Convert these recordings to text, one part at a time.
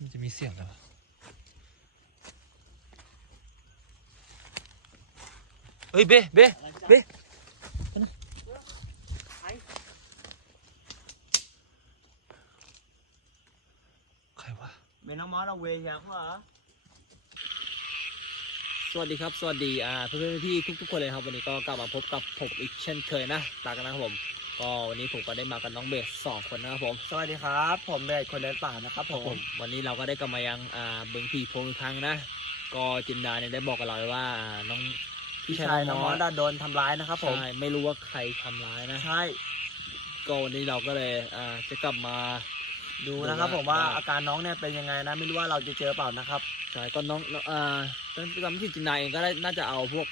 มันจะมีเสียงเหรอเฮ้ยเบ้เบ้เบ้ใครวะเป็นน้องมอสเอาเวย์ครับเหรอสวัสดีครับ สวัสดีอ่าเพื่อนๆที่ทุกๆคนเลยครับ วันนี้ก็กลับมาพบกับผมอีกเช่นเคยนะตากันนะครับผม ก็วันนี้ผมก็ได้มากับน้องเบสสองคนนะครับผม สวัสดีครับ ผมเบสคนเดินป่านะครับผม วันนี้เราก็ได้กลับมายังอ่าเบิงผีโพงอีกครั้งนะ ก็จินดาเนี่ยได้บอกกับเราไว้ว่าอ่าน้องพี่ชายน้องมอสอะโดนทำร้ายนะครับผม ใช่ ไม่รู้ว่าใครทำร้ายนะ ใช่ ก็วันนี้เราก็เลยอ่าจะกลับมาดูนะครับผมว่าได้อาการน้องเนี่ยเป็นยังไงนะ ไม่รู้ว่าเราจะเจอเปล่านะครับ ใช่ ก็น้องน้องอ่าตอนตอนที่จินดาเองก็ได้น่าจะเอาพวก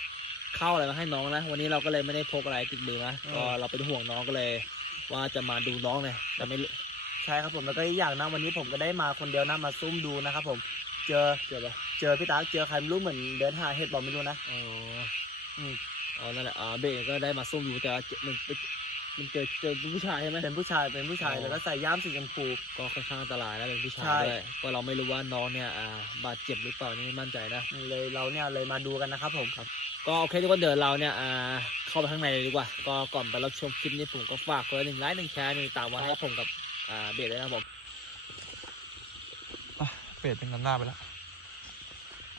ข้าวอะไรมาให้น้องนะ วันนี้เราก็เลยไม่ได้พกอะไรติดมือมาอืมก็เราเป็นห่วงน้องก็เลย ว่าจะมาดูน้องเลยแต่ไม่รู้ใช่ครับผมแล้วก็อีกอย่างนะวันนี้ผมก็ได้มาคนเดียวนะมาซุ่มดูนะครับผมเจอเจอปะเจอพี่ตาเจอใครไม่รู้เหมือนเดินหาเห็ดบอกไม่รู้นะอ๋ออืมอ๋อนั่นแหละอ๋อเบย์ก็ได้มาซุ่มอยู่แต่ว่าเจอมันเป็น มันเจอเจอผู้ชายใช่ไหม เป็นผู้ชายเป็นผู้ชายอ๋อ แล้วก็ใส่ย่ามสีชมพู ก็ค่อนข้างอันตรายนะเป็นผู้ชายใช่ ด้วยก็เราไม่รู้ว่าน้องเนี่ยอ่าบาดเจ็บหรือเปล่านี่ไม่มั่นใจนะ เลยเราเนี่ยเลยมาดูกันนะครับผมครับ ก็โอเคทุกคนเดี๋ยวเราเนี่ยอ่าเข้าไปข้างในเลยดีกว่า ก็ก่อนไปรับชมคลิปนี้ผมก็ฝากคนละหนึ่งไลค์หนึ่งแชร์หนึ่งตามมาให้ผมกับอ่าเบสด้วยนะครับผม เปรตเป็นน้ำหน้าไปแล้ว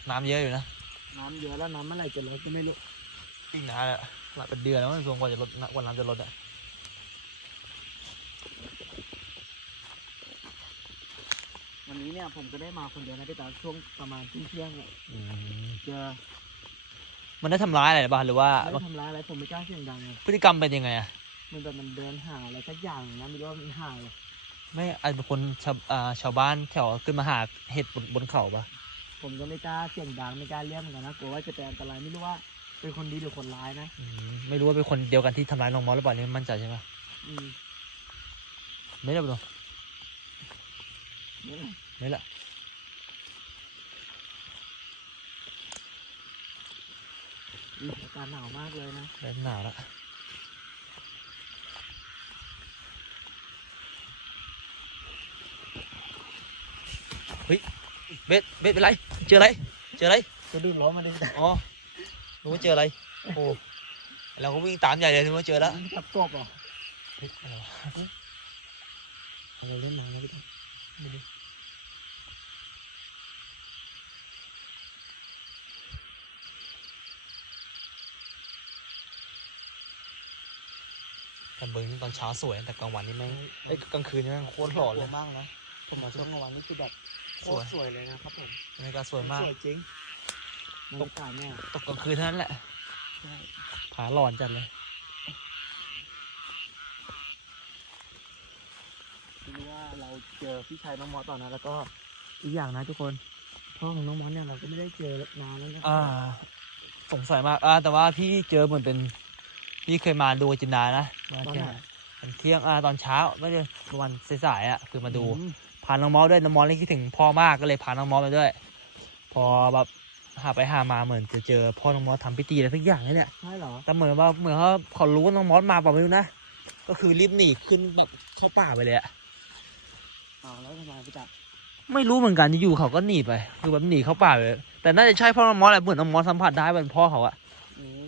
น้ำเยอะอยู่นะน้ำเยอะแล้วน้ำเมื่อไหร่จะลดก็ไม่รู้ อีกนานแหละหลายเป็นเดือนแล้วมันรวมกว่าจะลดกว่าน้ำจะลดอะ วันนี้เนี่ยผมก็ได้มาคนเดียวนะพี่ตาช่วงประมาณเที่ยงๆเนี่ยเจอมันได้ทำร้ายอะไรบ้างหรือว่าไม่ได้ทำร้ายอะไรผมไม่กล้าเสียงดังเลยพฤติกรรมเป็นยังไงอะมันแบบมันเดินหาอะไรสักอย่างนะไม่รู้ว่ามันหาอะไรไม่อาจเป็นคนชาวอ่าชาวบ้านแถวขึ้นมาหาเห็ดบนบนเขาปะผมก็ไม่กล้าเสียงดังไม่กล้าเรียกเหมือนกันนะกลัวว่าจะเป็นอันตรายไม่รู้ว่าเป็นคนดีหรือคนร้ายนะอืมไม่รู้ว่าเป็นคนเดียวกันที่ทำร้ายน้องมอสหรือเปล่านี่ไม่มั่นใจใช่ไหมอืมไม่ได้หรอก นี่แหละไม่ละอืมอากาศหนาวมากเลยนะเริ่มหนาวแล้วเฮ้ยเบสเบสเป็นไร เจออะไร เจออะไรจะดูร้อนมาดิอ๋อรู้ว่าเจออะไร โอ้เราก็วิ่งตามใหญ่เลยนึกว่าเจอแล้วจับกบเหรอเฮ้ยอะไรวะเราเล่นน้ำนะพี่ตา ไม่รู้ตอน เบิร์นตอนเช้าสวยแต่กลางวันนี่แม่งไอ้ยกลางคืนนี่แม่งโคตรหล่อเลยมากนะ ผมมาช่วงกลางวันนี่คือแบบโคสวยตรสวยเลยนะครับผมบรรยากาศสวยมาก สวยจริงบรรยากาศเนี่ยตกกลางคืนเท่านั้นแหละ ใช่ผาหลอนจัดเลยไม่รู้ว่าเราเจอพี่ชายน้องมอสตอนนั้นแล้วก็อีกอย่างนะทุกคนพ่อของน้องมอสเนี่ยเราก็ไม่ได้เจอนานแล้วนะอ่า สงสัยมาก อ่า แต่ว่าพี่เจอเหมือนเป็น พี่เคยมาดูจินดานะ มาตอนเที่ยไหงนต อนเที่ยงอ่าตอนเช้าไม่ได้ประมาณสายๆอะคือมาดูอืพาน้องมอสด้วยน้องมอสเลยคิดถึงพ่อมากก็เลยพาน้องมอสไปด้วย พอแบบหาไปหามาเหมือนจะเจอพ่อน้องมอสทำพิธีอะไรสักอย่างนี่แหละใช่เหรอแต่เหมือนว่าเหมือนเขาเขารู้ว่าน้องมอสมาเปล่าไม่รู้นะก็คือรีบหนีขึ้นแบบเข้าป่าไปเลยอะอ้าวแล้วทำไมพี่ตาไม่รู้เหมือนกันอยู่ๆเขาก็หนีไป คือแบบหนีเข้าป่าไปเลยแต่น่าจะใช่พ่อน้องมอสแหละเหมือนน้องมอสสัมผัสได้เป็นพ่อเขาอะอืม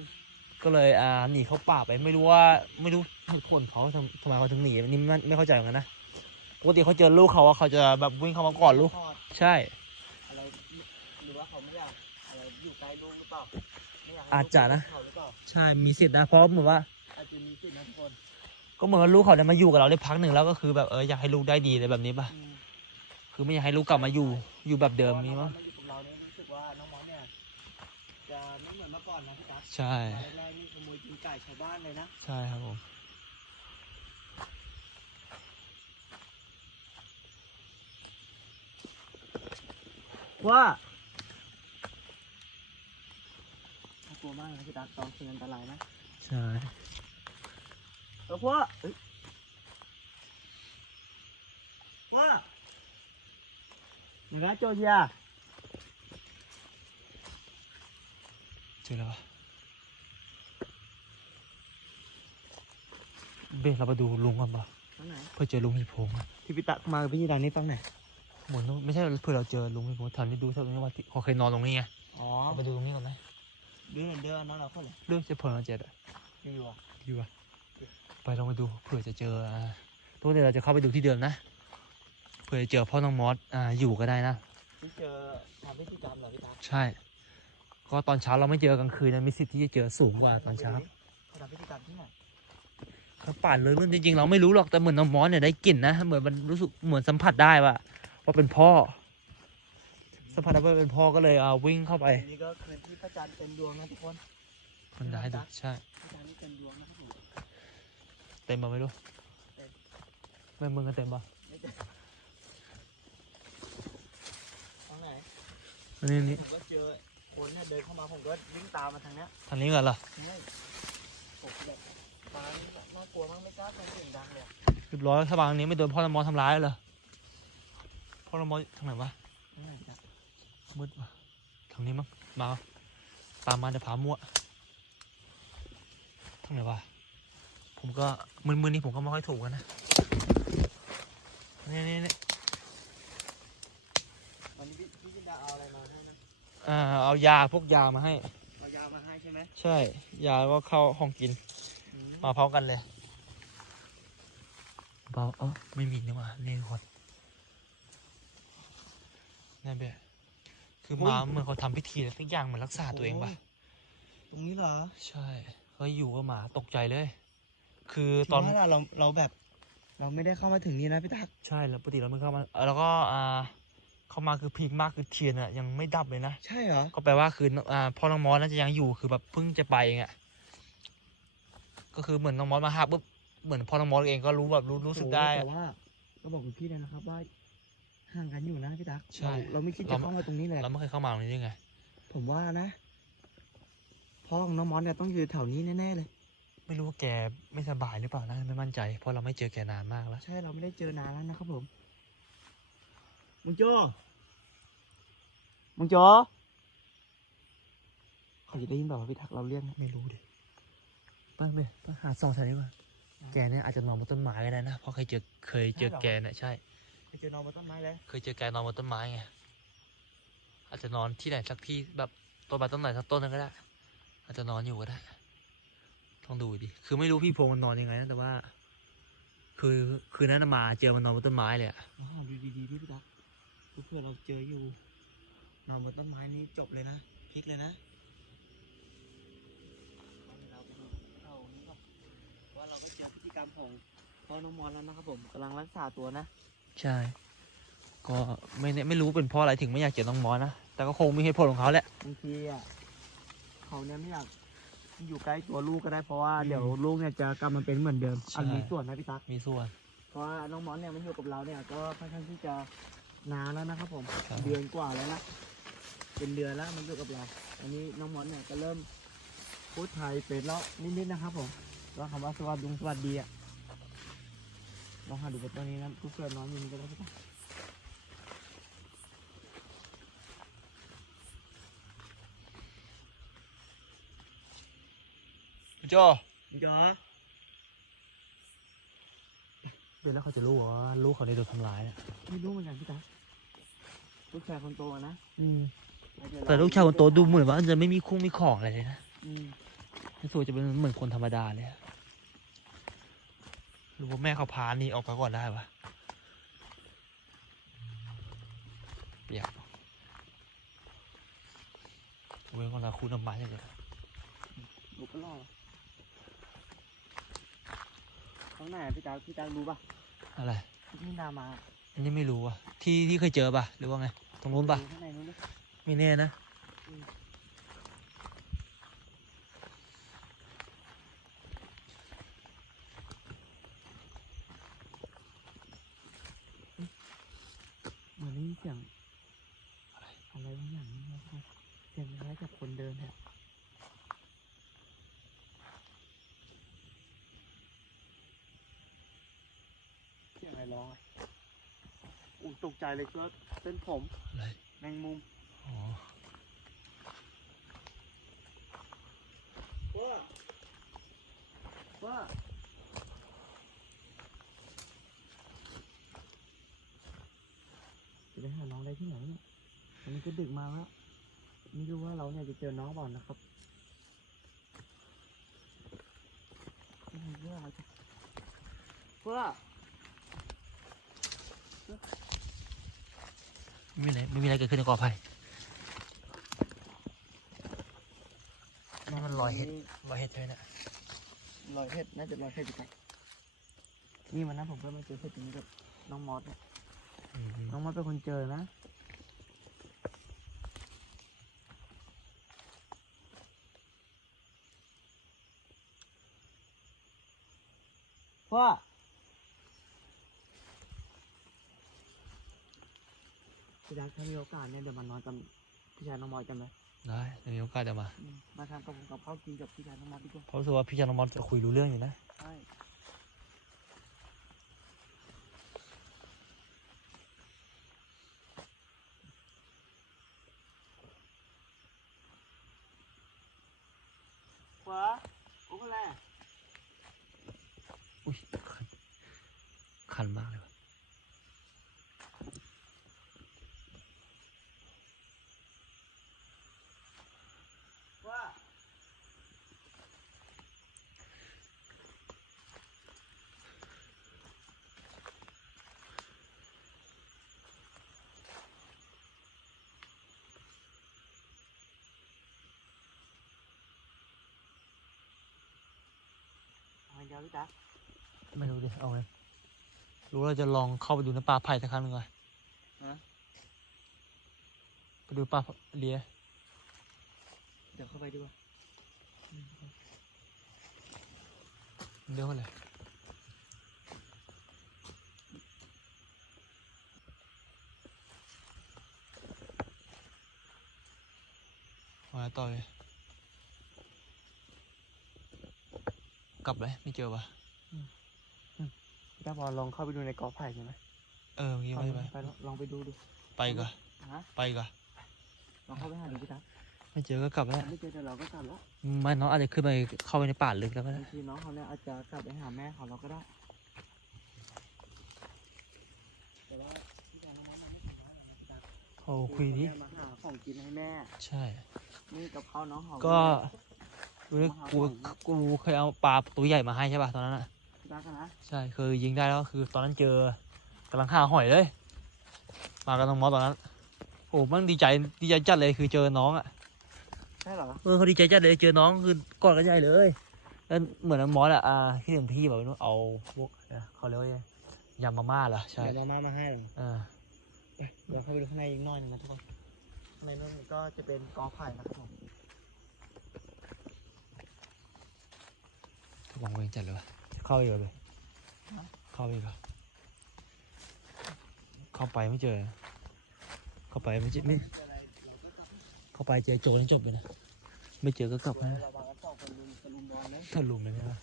ก็เลยอ่าหนีเข้าป่าไปไม่รู้ว่าไม่รู้ เหตุผลเขาทำทำไมเขาถึงหนีอันนี่ไม่ไม่เข้าใจเหมือนกันนะปกติเขาเจอลูกเขาอะเขาจะแบบวิ่งเข้ามาก่อนลูกพ่อใช่ อะไรหรือว่าเขาไม่อยากอะไรอยู่ใกล้ลูกหรือเปล่าไม่ยกให้อาจจะนะ ลูกเขาหรือเปล่าใช่มีสิทธินะเพราะเหมือนว่า อาจจะมีสิทธิ์นะทุกคนก็เหมือนว่าลูกเขาเนี่ยมาอยู่กับเราได้พักหนึ่งแล้วก็คือแบบเอออยากให้ลูกได้ดีอะไรแบบนี้ป่ะอืมคือไม่อยากให้ลูกกลับมาอยู่อยู่แบบเดิมนี้มั้งพอน้องมาอยู่กับเราเนี่ยรู้สึกว่าน้องมอสเนี่ยจะไม่เหมือนเมื่อก่อนนะพี่ตาใช่มาแรกๆนี่ขโมยกินไก่ชาวบ้านเลยนะ ใช่ครับผม ว่าน่ากลัวมากนะพี่ตาตอนคืนอันตรายนะใช่แล้วว่าว่าอย่นั้นโจเจียเจอแล้วเบสเราไปดูลุงกันปะตอเพื่อเจอลุงหิโพงอะที่พิตะมากับพี่ตานี่ตั้งไหน หมือนไม่ใช่เพื่อเราเจอลุงพี่ผมแถวนี้ดูแถวนี้ว่าที่เขาเคยนอนตรงนี้ไงอ๋อเอาไปดูตรงนี้ก่อนไหมเดินเดินนั่นเราก็เลยเรื่องจะเผื่อเราเจออะอยู่อะดีวะไปลองไปดูเผื่อจะเจออ่าทุกเดี๋ยวเราจะเข้าไปดูที่เดิมนะเผื่อจะเจอพ่อน้องมอสอ่าอยู่ก็ได้นะที่เจอทำพิธีกรรมเหรอพี่ตาใช่ ก็ตอนเช้าเราไม่เจอกลางคืนนะมีสิทธิ์ที่จะเจอสูงกว่าตอนเช้าเขาทำพิธีกรรมที่ไหนเขาป่านเลยมันจริงๆ เราไม่รู้หรอกแต่เหมือนน้องมอสเนี่ยได้กลิ่นนะเหมือนมันรู้สึกเหมือนสัมผัสได้ว่า ว่าเป็นพ่อสัมผัสได้ว่าเป็นพ่อก็เลยเอาวิ่งเข้าไป นี่ก็คืนที่พระจันทร์เต็มดวงนะทุกคนมันได้ดูใช่ พระจันทร์นี่เต็มดวงนะครับผมเต็มปะไม่รู้ไม่มึงก็เต็มปะไม่เต็มทางไหนอันนี้นี่ผมก็เจอคนเนี่ยเดินเข้ามาผมก็วิ่งตามมาทางเนี้ยทางนี้ก่อนเหรอใช่ผมแบบตาน่ากลัวมากไม่กล้าทำเสียงดังเลยอะเรียบร้อยถ้าบางนี้ไม่โดนพ่อน้องมอสทำร้ายเหรอ พ่อน้องมอสทางไหนวะไม่ไหนจ้ะมืดวะทางนี้มั้งมาตามมาจะพามั่วทางไหนวะผมก็มือมือนี้ผมก็ไม่ค่อยถูกกันนะนี่นี่นี่วันนี้พี่พี่จินดาเอาอะไรมาให้นะอ่าเอายาพวกยามาให้เอายามาให้ใช่ไหมใช่ยาแล้วก็เข้าห้องกินอืมมาพร้อมกันเลยเบาเออไม่มีนี่หว่านี่คน นั่นเบะคือหมาเหมือนเขาทำพิธีอะไรสักอย่างเหมือนรักษาตัวเองปะตรงนี้เหรอ ใช่เฮ้ยอยู่กับหมาตกใจเลย คือตตออนนนั้นเราเราแบบ เราไม่ได้เข้ามาถึงนี่นะพี่ตักใช่แล้วปกติเราไม่เข้ามาเอ่อแล้วก็อ่าเข้ามาคือพีคมากคือเทียนอะยังไม่ดับเลยนะใช่เหรอก็แปลว่าคืออ่าพ่อน้องมอสน่าจะยังอยู่คือแบบเพิ่งจะไปเองอะก็คือเหมือนน้องมอสมาหาปุ๊บเหมือนพ่อน้องมอสเองก็รู้แบบรู้รู้สึกได้แต่อะว่าก็บอกคุณพี่เลยนะครับว่า ห่างกันอยู่นะพี่ตักใช่ เราเราไม่คิดเราจะเข้ามาตรงนี้เลย เราไม่เคยเข้ามาตรงนี้ได้ไง ผมว่านะพ่อของน้องมอสเนี่ยต้องอยู่แถวนี้แน่ๆเลย ไม่รู้ว่าแกไม่สบายหรือเปล่านะไม่มั่นใจ เพราะเราไม่เจอแกนานมากแล้ว ใช่เราไม่ได้เจอนานแล้วนะครับผมมึงโจมึงโจเขาจะได้ยินแบบว่าวะพี่ทักเราเรียกนะ ไม่รู้ดิไป้าไปไปหาสองแถวนี้ก่อนแกเนี่ยอาจจะนอนบนต้นไม้ก็ได้นะ เพราะเคยเจอเคยเจอแกเนี่ยใช่ ไปเจอนอนบนต้นไม้เลยเคยเจอแกนอนบนต้นไม้ไงอาจจะนอนที่ไหนสักที่แบบต้นไม้ต้นไหนสักต้นนึงก็ได้ อาจจะนอนอยู่ก็ได้ต้องดูดิคือไม่รู้พี่พงษ์มันนอนยังไงนะแต่ว่า คือคืนนั้นนะมาเจอมันนอนบนต้นไม้เลยอะอ๋อดูดีๆพี่ตักเพื่อเราเจออยู่นอนบนต้นไม้นี้จบเลยนะพลิกเลยนะเราไปดูเอานี่ก่อนว่าเราก็เจอพฤติกรรมของพ่อน้องมอสแล้วนะครับผมกำลังรักษาตัวนะ ใช่ ก็ไม่แน่ไม่รู้เป็นเพราะอะไรถึงไม่อยากเจอน้องมอสนะ แต่ก็คงมีเหตุผลของเขาแหละ บางทีอะเขาเนี่ยไม่อยากอยู่ใกล้ตัวลูกก็ได้เพราะว่าอืมเดี๋ยวลูกเนี่ยจะกลับมาเป็นเหมือนเดิมใช่ อันนี้ส่วนนะพี่ตั๊กมีส่วน เพราะว่าน้องมอสเนี่ยมันอยู่กับเราเนี่ยก็ค่อนข้างที่จะนานแล้วนะครับผมครับ เดือนกว่าแล้วนะเป็นเดือนแล้วมันอยู่กับเรา อันนี้น้องมอสเนี่ยก็เริ่มพูดไทยเป็นแล้วนิดๆนะครับผมก็คำว่าสวัสดีสวัสดีอะ ลองหาดูบนตัวนี้นะทุกเพื่อนนอนอยู่นี่ก็ได้พี่ตั๊กโจจ๋อเดี๋ยวแล้วเขาจะรู้ว่าลูกเขาได้โดนทำร้ายอะไม่รู้เหมือนกันพี่ตั๊กลูกชายคนโตอะนะอืมไม่ใช่เรแต่ลูกชายคนโตดูเหมือนว่าจะไม่มีคุ้งมีของอะไรเลยนะอืมรู้สึกว่าจะเป็นเหมือนคนธรรมดาเลยอะ หรือว่าแม่เขาพานี่ออกไปก่อนได้ปะเปียกเว้ยคนละคู่น้ำไม้เลยลูกก็รอดข้างหน้าพี่ตาพี่ตารู้ป่ะอะไรที่พี่นามา อันนี้ไม่รู้อะ ที่ที่เคยเจอปะหรือว่าไง ตรงนู้นปะดูข้างในนู้นดิไม่แน่นะ มือนได้ยินเสียงอะไรอะไรบางอย่างนี่นะครับเสียงคล้ายกับคนเดินเนี่ยเสียงอะไรร้องอะอุ้ยตกใจเลยคิดว่าเป็นผมอะไรแมงมุมอ๋อว่าว่า จะไปหาน้องได้ที่ไหนเนี่ย วันนี้ก็ดึกมากแล้วไม่รู้ว่าเราเนี่ยจะเจอน้องเปล่านะครับไม่รู้ว่าเราจะเพื่อไม่มีอะไรไม่มีอะไรเกิดขึ้นในกอไผ่นั่นมันรอยเห็ดรอยเห็ดใช่ไหมเนี่ยรอยเห็ดน่าจะรอยเห็ดอยู่ครับนี่วันนั้นผมก็มาเจอเห็ดตรงนี้กับน้องมอสเนี่ยอืมน้องมอสเป็นคนเจอนะ พ่อ พี่ดักถ้ามีโอกาสเนี่ยเดี๋ยวมานอนกับพี่ชายน้องมอสกันไหมได้เดี๋ยวมีโอกาสจะมาอืมมาทำกับผมกับข้าวกินกับพี่ชายน้องมอสดีกว่าเพราะรู้สึกว่าพี่ชายน้องมอสจะคุยรู้เรื่องอยู่นะ ใช่ขวาโอ้โหแหละ อุ้ยคัน คันมากเลยว่ะว่าเอาเดี๋ยวพี่ตาไม่รู้ดิเอาไง รู้เราจะลองเข้าไปดูในป่าไผ่สักครั้งหนึ่งก่อนฮะไปดูป่าเลียเดี๋ยวเข้าไปดีกว่าเลี้ยวไปเลยมาต่อเลยกลับเลยไม่เจอปะ พี่ตาพอลองเข้าไปดูในกอไผ่ใช่ไหมเออเมื่อกี้ไปไม่ไปไปลองไปดูดูไปก่อนฮะไปก่อนลองเข้าไปหาดูพี่ตาไม่เจอก็กลับแล้วไม่เจอแต่เราก็กลับแล้วไม่น้องอาจจะขึ้นไปเข้าไปในป่าลึกแล้วก็ได้บางทีน้องเขาเนี่ยอาจจะกลับไปหาแม่เขาเราก็ได้แต่ว่าพี่ตาน้องๆมันไม่ทำอะไรนะพี่ตาเขาคุยดิแค่มาหาของกินให้แม่ ใช่นี่กับข้าวน้องเขาก็ดูดิกูกูเคยเอาปลาตัวใหญ่มาให้ใช่ป่ะตอนนั้นอะ พี่ตากันนะใช่เคยยิงได้แล้วคือตอนนั้นเจอกำลังหาหอยเลย มากับน้องมอสตอนนั้น โอ้มันดีใจดีใจจัดเลยคือเจอน้องอะใช่เหรอเออเขาดีใจจัดเลยเจอน้องคือกอดกันใหญ่เลยแล้วเหมือนน้องมอสอะอ่าที่ถึงพี่แบบนู้นเอาพวกนะเขาเรียกว่าไงยำมาม่าเหรอใช่เดี๋ยวมาม่ามาให้เหรอเออไปเดี๋ยวเข้าไปดูข้างในอีกหน่อยหนึงนะทุกคนข้างในนั่นก็จะเป็นกอไผ่นะครับผม วางเวงจัดเลยวะ เข้าไปเลย เข้าไปก่อนเข้าไปไม่เจอ เข้าไปไม่เจอไม่อะไรเราก็กลับเข้าไปเจอโจรให้จบเลยนะ ไม่เจอก็กลับเดี๋นะยวเรามากันสองคนลุมตะลุมบอลเลยถล่มเลยนะ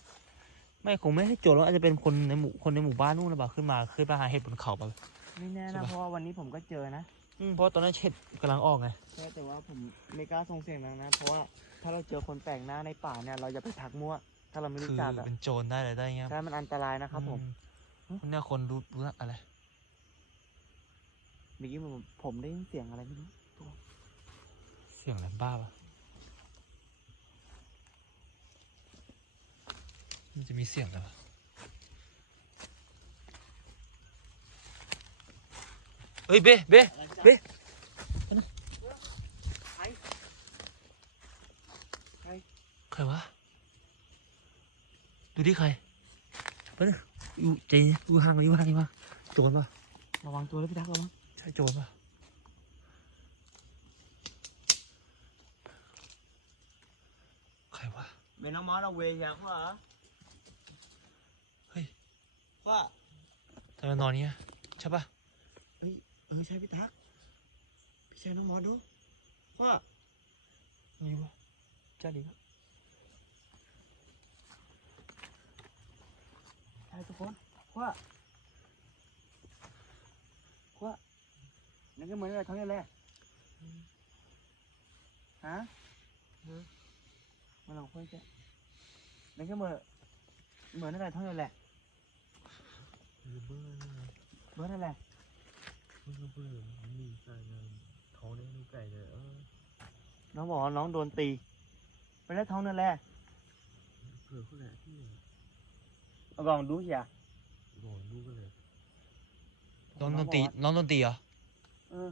ไม่คงไม่ให้โจรแล้วอาจจะเป็นคนในหมู่คนในหมู่บ้านนู่นหรือเปล่าขึ้นมาขึ้นมาหาเห็ดบนเขาไปไม่แน่ใช่นะปะเพราะว่าวันนี้ผมก็เจอนะอืมเพราะตอนนั้นเห็ดกำลังออกไงใช่แต่ว่าผมไม่กล้าส่งเสียงดังนะ เพราะว่าถ้าเราเจอคนแปลกหน้าในป่าเนี่ยเราอย่าไปทักมั่ว ถ้าเราไม่คืรู้อจักอะเป็นโจรได้เลยได้เงี้ยใช่มันอันตรายนะครับ ผม อืคนเนี่ยคนรู้รู้นะอะไร เมื่อกี้ผมผมได้ยินเสียงอะไรไม่รู้เสียงอะไรบ้าปะมันจะมีเสียงอะไรวะเฮ้ยเบ้เบ้เฮ้ยใครใครวะ ดูดิใครไปเลยอยู่ใจเย็นอยู่ห่างมาอยู่ห่างอยู่ห่างโจรปะระวังตัวเลยพี่ทักระวังใช่โจรปะใครวะเป็นน้องมอสเอาเวย์ยังเหรอเฮ้ยว่าทำไมนอนเนี้ยใช่ปะเออใช่พี่ทักพี่ชายน้องมอสดูว่าไม่รู้วะจ้าดีวะใช่ทุกคนว่าว่านั่นก็เหมือนอะไรทั้งนั้นแหละฮะมาลองคุยกันนั่นก็เหมือนเหมือนอะไรทั้งนั้นแหละเบอร์นั่นแหละมันก็เบื่อมันมีสายงานท้องเนี่ยดูไก่เลยเออน้องบอกว่าน้องโดนตี ไปได้ท้องนั่นแหละเผื่อคนแหละที่เอา กล่องดูเหียหลอนดูกันเลยน้องโดนตีน้องโดนตีเหรอเออ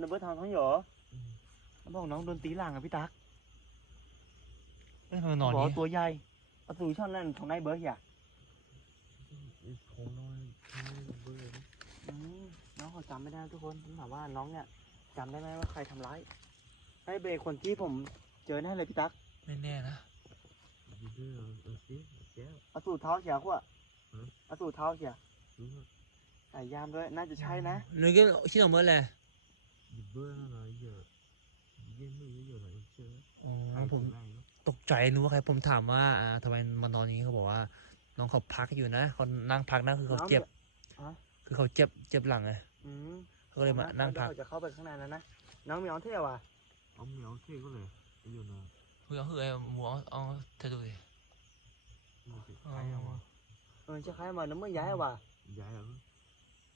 นับเบิร์ท้องท้องเหรออืมน้องบอกน้องโดนตีหลังอะพี่ตั๊กเอ้ยทำไมมันนอนบอกนี้ว่าตัวใหญ่ประตูช่องนั่นของนายเบิร์ดเหียไอ้ท้องน้อยท้องเบื่อนะอืมน้องเขาจำไม่ได้ทุกคนผมถามว่าน้องเนี่ยจำได้ไหมว่าใครทำร้ายให้เบรกคนที่ผมเจอแน่เลยพี่ตั๊กไม่แน่นะ ดูเบื่อเออสิแก้วเอาสูตรเท้าเสียขั้วหือเอาสูตรเท้าเสียดูว่าใส่ยามด้วย น่าจะใช่นะ นึกว่าที่หนองเมื่อแหละดูเบื่ออะไรเยอะเย็นไม่เยอะอะไรเชื่ออ๋อใครผมทำได้เนอะตกใจนึกว่าใครผมถามว่าอ่าทำไมมานอนอย่างนี้เขาบอกว่า น้องเขาพักอยู่นะเขานั่งพักนะคือเขาเจ็บอ๋อคือเขาเจ็บเจ็บหลังไงอืมเขาก็เลยมานั่งพักเดี๋ยวจะเข้าไปข้างในแล้วนะ น้องมีออนเที่ยวอะเอาเหมียวเท่ก็เลยไอ้อยู่นะเฮ้ยเอาเฮ้ยเอาหมูเอาเอาเธอดูดิ เอาวะเออจะคล้ายมาน้ำเมื่อย้ายว่ะย้ายเอา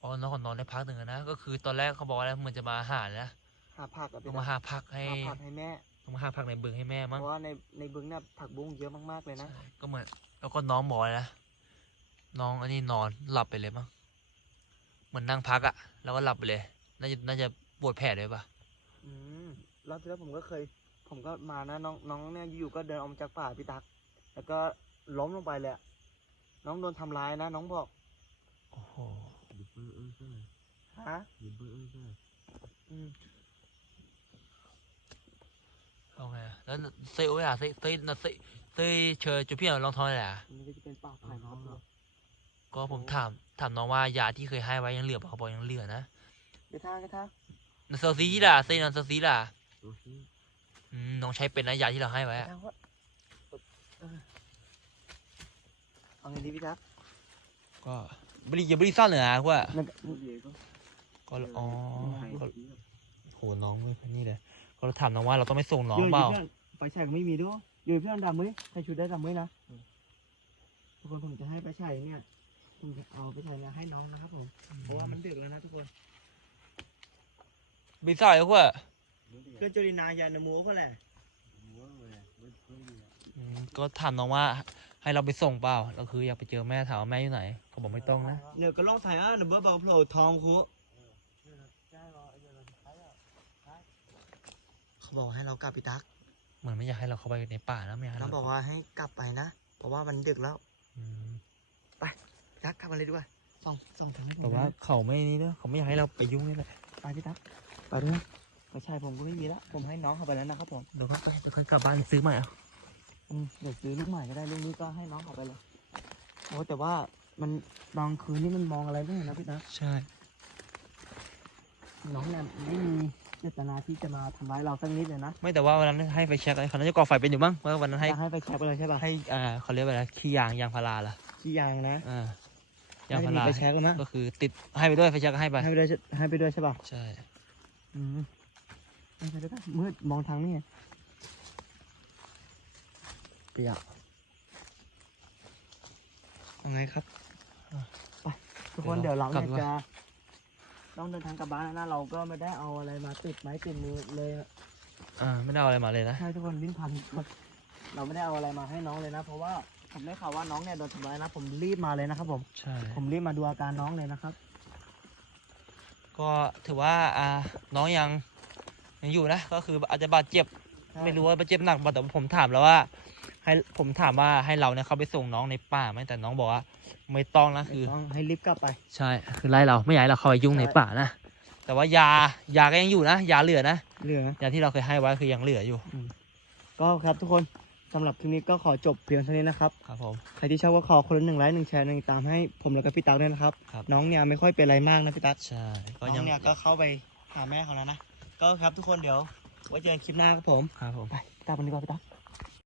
อ๋อน้องเขานอนได้พักหนึ่งอะนะ ก็คือตอนแรกเขาบอกว่าอะไรเหมือนจะมาหานะหาผักอะต้องมาหาพักให้หาผักให้แม่ ต้องมาหาพักในบึงให้แม่เพมั้งราะว่าในในบึงเนี่ยผักบุ้งเยอะมากๆเลยนะใช่ก็เหมือนแล้วก็น้องบอกเลยนะน้องอันนี้นอนหลับไปเลยมั้งเหมือนนั่งพักอะแล้วก็หลับไปเลย น่าจะน่าจะปวดแผลด้วยปะอืมรอบที่แล้วผมก็เคย ผมก็มานะน้องน้องเนี่ยอยู่ๆก็เดินออกมาจากป่าพี่ตัก แล้วก็ ล้มลงไปเลยอะน้องโดนทำร้ายนะ น้องบอกโอ้โหดูเบื่อเออใช่ฮะดูเบื่อเออใช่อืมเอาไงอะแล้วเซ่ไว้อะเซ่เซ่น่ะเซ่เซ่เชิญจุดพี่เอาลองท้องเลยอะอันนี้ก็จะเป็นป่าไผ่ครับก็ผมถามถามน้องว่ายาที่เคยให้ไว้ยังเหลือเปล่าเขาบอกยังเหลือนะเดี๋ยวท่าก็ท่านันเซลซีล่ะเซ่นันเซลซีล่ะตัวที่อืมน้องใช้เป็นนะยาที่เราให้ไว้อะท่าว่าเออ เอาไงดีพี่ตักก็บริอย่าบริซ่อนเลยนะพวกนั่นตัวใหญ่ก็ก็อ๋อหายก็ทีละโหน้องไม่พนี่เลยก็ถามน้องว่าเราต้องไม่ส่งน้องเปล่าพื่อนไฟฉายก็ไม่มีด้วยอยู่เพื่อนดำมั้ยใส่ชุดได้ดำมั้ยนะทุกคนผมจะให้ไฟฉายเนี่ยผมจะเอาไฟฉายเนี่ยให้น้องนะครับผมเพราะว่ามันดึกแล้วนะทุกคนบริซ่อนไอ้พวกเพื่อนจรินายานมูก็แหละว้าวเลยไม่ค่อยดีอะอืมก็ถามน้องว่า ให้เราไปส่งเปล่าเราคืออยากไปเจอแม่ถามว่าแม่อยู่ไหนเขาบอกไม่ต้องนะเดี๋ยวก็ลองถ่ายอะเดี๋ยวเบอร์บอกโผล่ทองคุเขาบอกให้เรากลับไปตักเหมือนไม่อยากให้เราเข้าไปในป่าแล้วไม่อยากให้น้อเรางบอกว่าให้กลับไปนะ เพราะว่ามันดึกแล้วอืมตักกลับมาเลยดีกว่าส่องส่องทางให้ผมแต่ว่านะเขาไม่นี่นะเขาไม่อยากให้เราไปยุ่งนี่แหละไปพี่ตักไปด้วยไม่ใช่ผมก็ไม่มีละผมให้น้องเขาไปแล้วนะครับผมเดี๋ยวค่อยไปเดี๋ยวค่อยกลับบ้านซื้อใหม่เอา อืมเดี๋ยวซื้อลูกใหม่ก็ได้ลูกนี้ก็ให้น้องเขาไปเลยโอ้แต่ว่ามันตอนคืนนี่มันมองอะไรไม่เห็นนะพี่ตักใช่ น้องเนี่ยไม่มีเจตนาที่จะมาทำร้ายเราสักนิดเลยนะไม่แต่ว่าวันนั้นให้ไฟแช็กไอ้เขาน่าจะก่อไฟเป็นอยู่มั้งว่าวันนั้นให้อยากให้ไปแชร์ไปเลยใช่ป่ะให้อ่าเขาเรียกว่าอะไรขี้ยางยางพาราล่ะขี้ยางนะอ่าน่ยางพาจะมีราไปแชร์กันมั้ยก็คือติดให้ไปด้วยไฟแช็กก็ให้ไปให้ไปด้วยใช่ให้ไปด้วยใช่ป่ะใช่อืมให้ไปด้วยป่ะมืดมองทางนี่ไง เปียกเอาไงครับ ไป ทุกคนเดี๋ยวเราเนี่ยจะต้องเดินทางกลับบ้านแล้วนะเราก็ไม่ได้เอาอะไรมาติดไม้ติดมือเลยอ่า ไม่ได้เอาอะไรมาเลยนะ ใช่ทุกคนลิ้นพันเราไม่ได้เอาอะไรมาให้น้องเลยนะ เพราะว่าผมได้ข่าวว่าน้องเนี่ยโดนทำร้ายนะ ผมรีบมาเลยนะครับ ผม ใช่ ผมรีบมาดูอาการน้องเลยนะครับ ก็ถือว่าอ่าน้องยังยังอยู่นะ ก็คืออาจจะบาดเจ็บไม่รู้ว่าบาดเจ็บหนักเปล่าแต่ผมถามแล้วว่า ให้ผมถามว่าให้เราเนี่ยเข้าไปส่งน้องในป่าไหมแต่น้องบอกว่า ไม่ต้องนะคือ ต้องให้รีบกลับไป ใช่คือไล่เราไม่อยากให้เราเข้าไปยุ่งในป่านะแต่ว่ายายาก็ยังอยู่นะยาเหลือนะเหลือ ยาที่เราเคยให้ไว้คือยังเหลืออยู่ ก็ครับทุกคนสำหรับคลิปนี้ก็ขอจบเพียงเท่านี้นะครับ ครับผม ใครที่ชอบก็ขอคนละหนึ่งไลค์หนึ่งแชร์หนึ่งตามให้ผมแล้วก็พี่ตั๊กด้วยนะครับ ครับ น้องเนี่ยไม่ค่อยเป็นอะไรมากนะพี่ตั๊กใช่ก็น้ยัองงเนี่ยก็เข้าไปหาแม่เขาแล้วนะ ก็ครับทุกคนเดี๋ยวไว้เจอกันคลิปหน้าครับผม ครับผม ไปตามกันดีกว่าพี่ตั๊ก